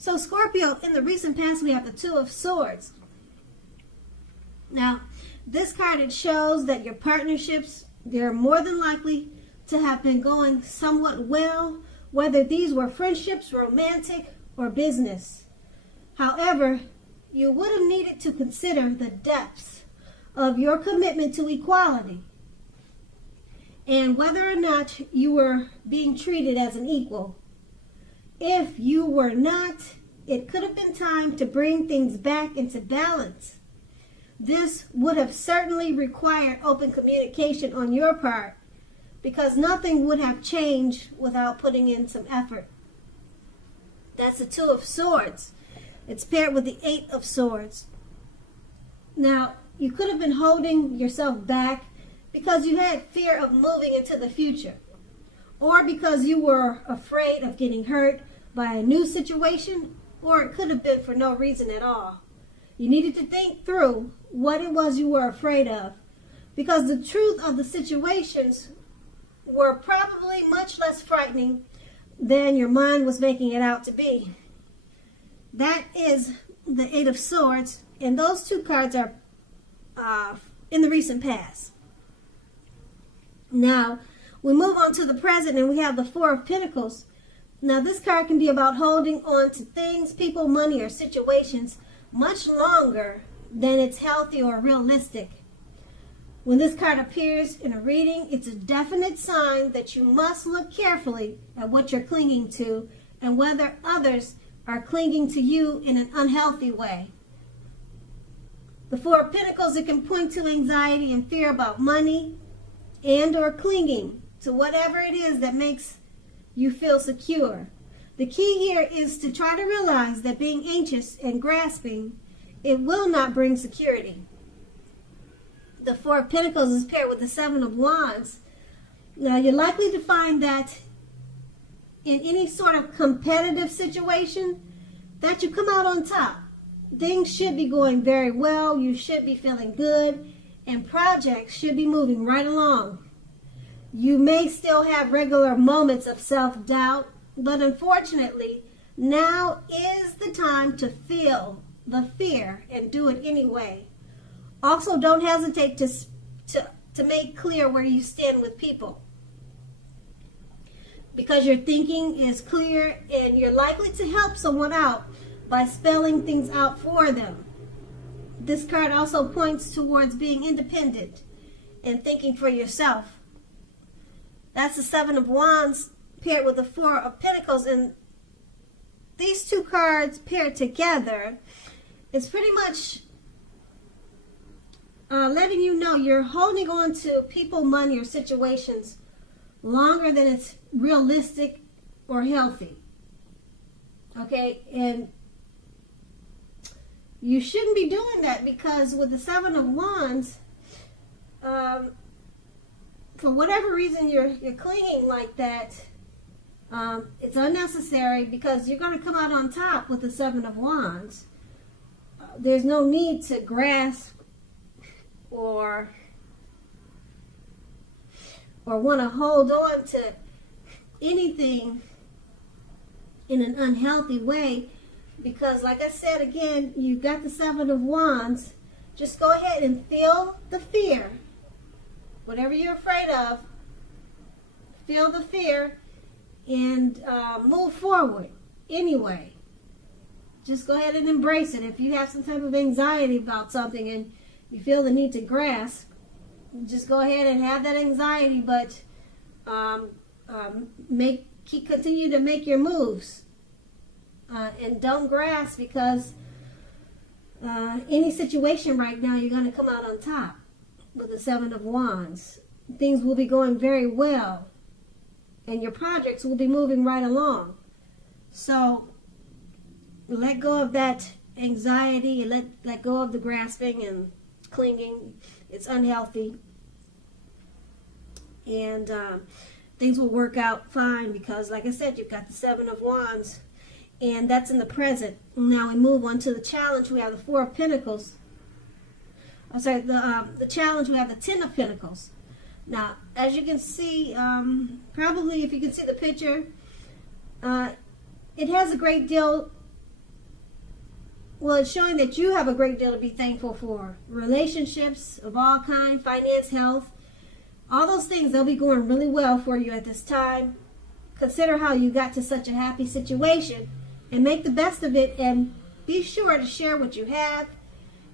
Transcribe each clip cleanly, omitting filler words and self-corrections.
So Scorpio, in the recent past, we have the Two of Swords. Now, this card, it shows that your partnerships, they're more than likely to have been going somewhat well, whether these were friendships, romantic, or business. However, you would have needed to consider the depths of your commitment to equality and whether or not you were being treated as an equal. If you were not, it could have been time to bring things back into balance. This would have certainly required open communication on your part, because nothing would have changed without putting in some effort. That's the Two of Swords. It's paired with the Eight of Swords. Now, you could have been holding yourself back because you had fear of moving into the future, or because you were afraid of getting hurt by a new situation, or it could have been for no reason at all. You needed to think through what it was you were afraid of, because the truth of the situations were probably much less frightening than your mind was making it out to be. That is the Eight of Swords, and those two cards are in the recent past. Now, we move on to the present, and we have the Four of Pentacles. Now, this card can be about holding on to things, people, money, or situations much longer than it's healthy or realistic. When this card appears in a reading, it's a definite sign that you must look carefully at what you're clinging to and whether others are clinging to you in an unhealthy way. The Four of Pentacles, it can point to anxiety and fear about money and or clinging to whatever it is that makes you feel secure. The key here is to try to realize that being anxious and grasping, it will not bring security. The Four of Pentacles is paired with the Seven of Wands. Now, you're likely to find that in any sort of competitive situation, that you come out on top. Things should be going very well. You should be feeling good, and projects should be moving right along. You may still have regular moments of self-doubt, but unfortunately, now is the time to feel the fear and do it anyway. Also, don't hesitate to make clear where you stand with people, because your thinking is clear and you're likely to help someone out by spelling things out for them. This card also points towards being independent and thinking for yourself. That's the Seven of Wands paired with the Four of Pentacles, and these two cards paired together, it's pretty much letting you know you're holding on to people, money, or situations longer than it's realistic or healthy. Okay, and you shouldn't be doing that, because with the Seven of Wands, for whatever reason you're clinging like that, it's unnecessary, because you're going to come out on top with the Seven of Wands. There's no need to grasp or want to hold on to anything in an unhealthy way, because like I said again, you got the Seven of Wands. Just go ahead and feel the fear. Whatever you're afraid of, feel the fear and move forward anyway. Just go ahead and embrace it. If you have some type of anxiety about something and you feel the need to grasp, just go ahead and have that anxiety, but continue to make your moves. And don't grasp, because any situation right now, you're going to come out on top with the Seven of Wands. Things will be going very well, and your projects will be moving right along. So let go of that anxiety, let go of the grasping and clinging. It's unhealthy, and things will work out fine, because like I said, you've got the Seven of Wands, and that's in the present. Now we move on to the challenge. We have the Four of Pentacles. I'm sorry, the challenge, we have the Ten of Pentacles. Now, as you can see, probably if you can see the picture, it has a great deal Well, it's showing that you have a great deal to be thankful for. Relationships of all kinds, finance, health, all those things, they'll be going really well for you at this time. Consider how you got to such a happy situation and make the best of it, and be sure to share what you have,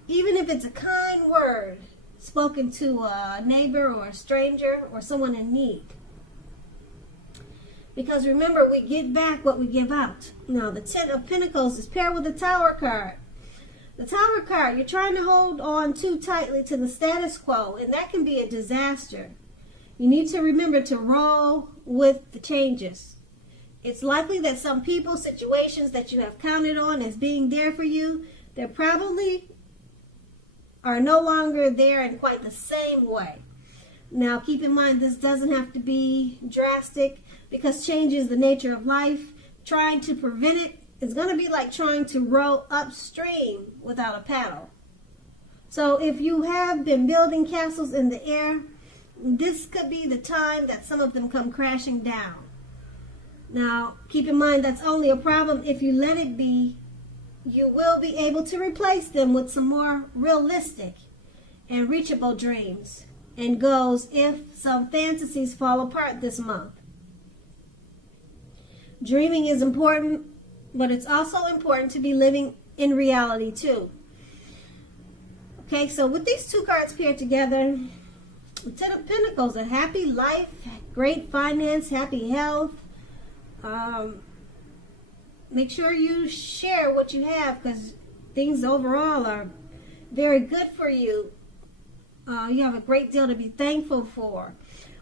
even if it's a kind word spoken to a neighbor or a stranger or someone in need. Because remember, we get back what we give out. Now, the Ten of Pentacles is paired with the Tower card. The Tower card, you're trying to hold on too tightly to the status quo, and that can be a disaster. You need to remember to roll with the changes. It's likely that some people, situations that you have counted on as being there for you, they probably are no longer there in quite the same way. Now, keep in mind, this doesn't have to be drastic, because change is the nature of life. Trying to prevent it is going to be like trying to row upstream without a paddle. So if you have been building castles in the air, this could be the time that some of them come crashing down. Now, keep in mind, that's only a problem if you let it be. You will be able to replace them with some more realistic and reachable dreams and goals if some fantasies fall apart this month. Dreaming is important, but it's also important to be living in reality too. Okay, so with these two cards paired together, the Ten of Pentacles, a happy life, great finance, happy health. Make sure you share what you have, because things overall are very good for you. You have a great deal to be thankful for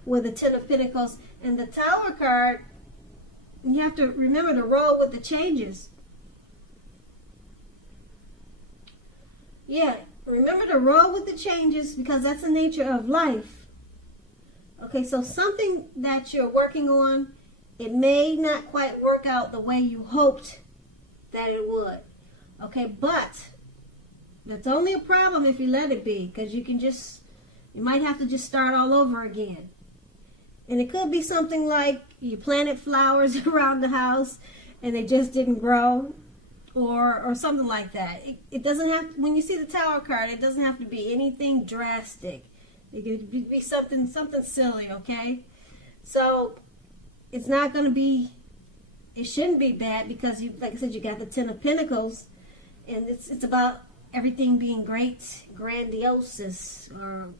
with the Ten of Pentacles. And the Tower card, you have to remember to roll with the changes. Yeah, remember to roll with the changes, because that's the nature of life. Okay, so something that you're working on, it may not quite work out the way you hoped that it would. Okay, but that's only a problem if you let it be, because you might have to just start all over again. And it could be something like you planted flowers around the house and they just didn't grow, or something like that. It doesn't have, when you see the Tower card, it doesn't have to be anything drastic. It could be something silly, okay? So it's not going to be, it shouldn't be bad, because you, like I said, you got the Ten of Pentacles, and it's about everything being great, grandiose, or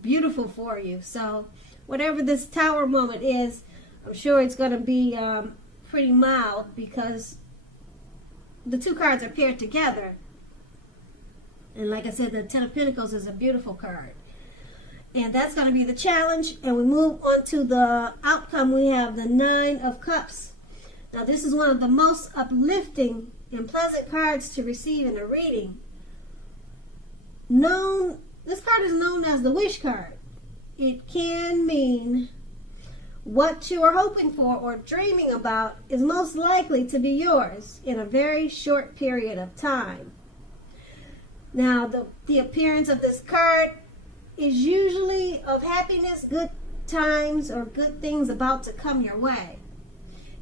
beautiful for you. So whatever this Tower moment is, I'm sure it's going to be pretty mild, because the two cards are paired together. And like I said, the Ten of Pentacles is a beautiful card. And that's going to be the challenge. And we move on to the outcome. We have the Nine of Cups. Now, this is one of the most uplifting and pleasant cards to receive in a reading. This card is known as the Wish card. It can mean what you are hoping for or dreaming about is most likely to be yours in a very short period of time. Now, the appearance of this card is usually of happiness, good times, or good things about to come your way.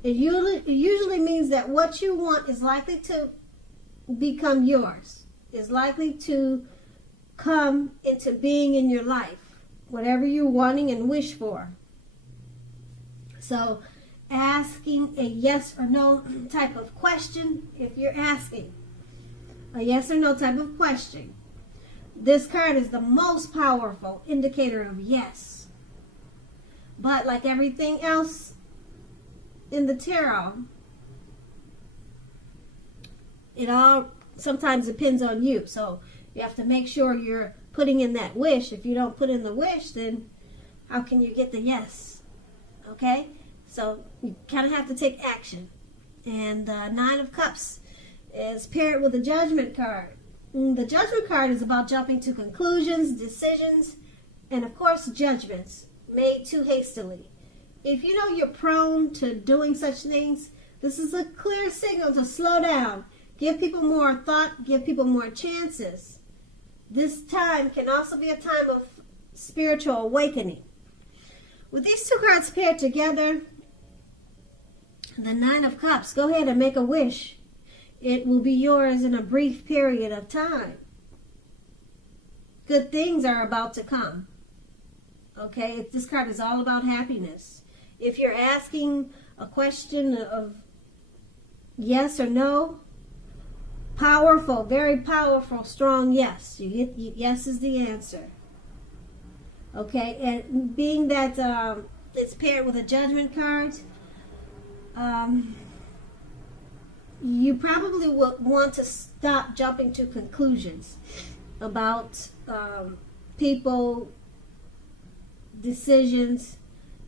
It usually means that what you want is likely to become yours, is likely to come into being in your life, whatever you're wanting and wish for. So asking a yes or no type of question, if you're asking a yes or no type of question, this card is the most powerful indicator of yes. But like everything else in the tarot, it all sometimes depends on you. So you have to make sure you're putting in that wish. If you don't put in the wish, then how can you get the yes? Okay? So you kind of have to take action. And Nine of Cups is paired with the Judgment card. The Judgment card is about jumping to conclusions, decisions, and of course judgments made too hastily. If you know you're prone to doing such things, this is a clear signal to slow down. Give people more thought, give people more chances. This time can also be a time of spiritual awakening. With these two cards paired together, the Nine of Cups, go ahead and make a wish. it will be yours in a brief period of time. Good things are about to come. Okay, this card is all about happiness. If you're asking a question of yes or no, powerful, very powerful, strong yes. You hit yes is the answer. Okay, and being that it's paired with a judgment card, you probably will want to stop jumping to conclusions about people, decisions.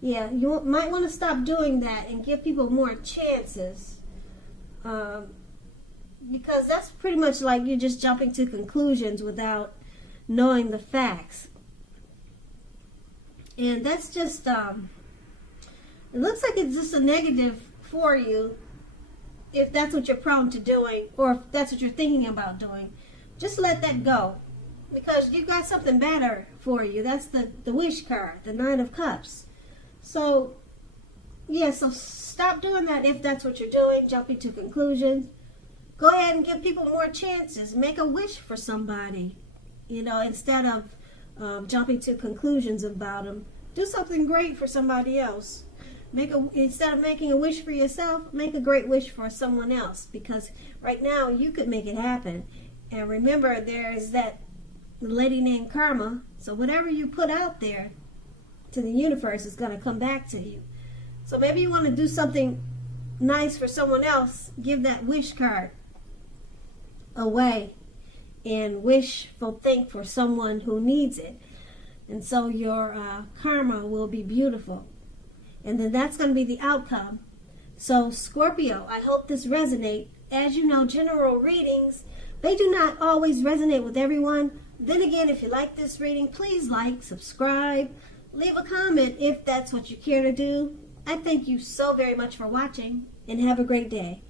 Yeah, you might want to stop doing that and give people more chances, because that's pretty much like you're just jumping to conclusions without knowing the facts. And that's just, it looks like it's just a negative for you if that's what you're prone to doing, or if that's what you're thinking about doing. Just let that go, because you got something better for you. That's the wish card, the Nine of Cups. So, yeah, so stop doing that if that's what you're doing, jumping to conclusions. Go ahead and give people more chances. Make a wish for somebody, instead of jumping to conclusions about them. Do something great for somebody else. Instead of making a wish for yourself, make a great wish for someone else, because right now you could make it happen. And remember, there's that lady named Karma. So whatever you put out there to the universe is going to come back to you. So maybe you want to do something nice for someone else. Give that wish card away and wishful think for someone who needs it. And so your karma will be beautiful. And then that's going to be the outcome. So Scorpio, I hope this resonates. As you know, general readings, they do not always resonate with everyone. Then again, if you like this reading, please like, subscribe, leave a comment if that's what you care to do. I thank you so very much for watching, and have a great day.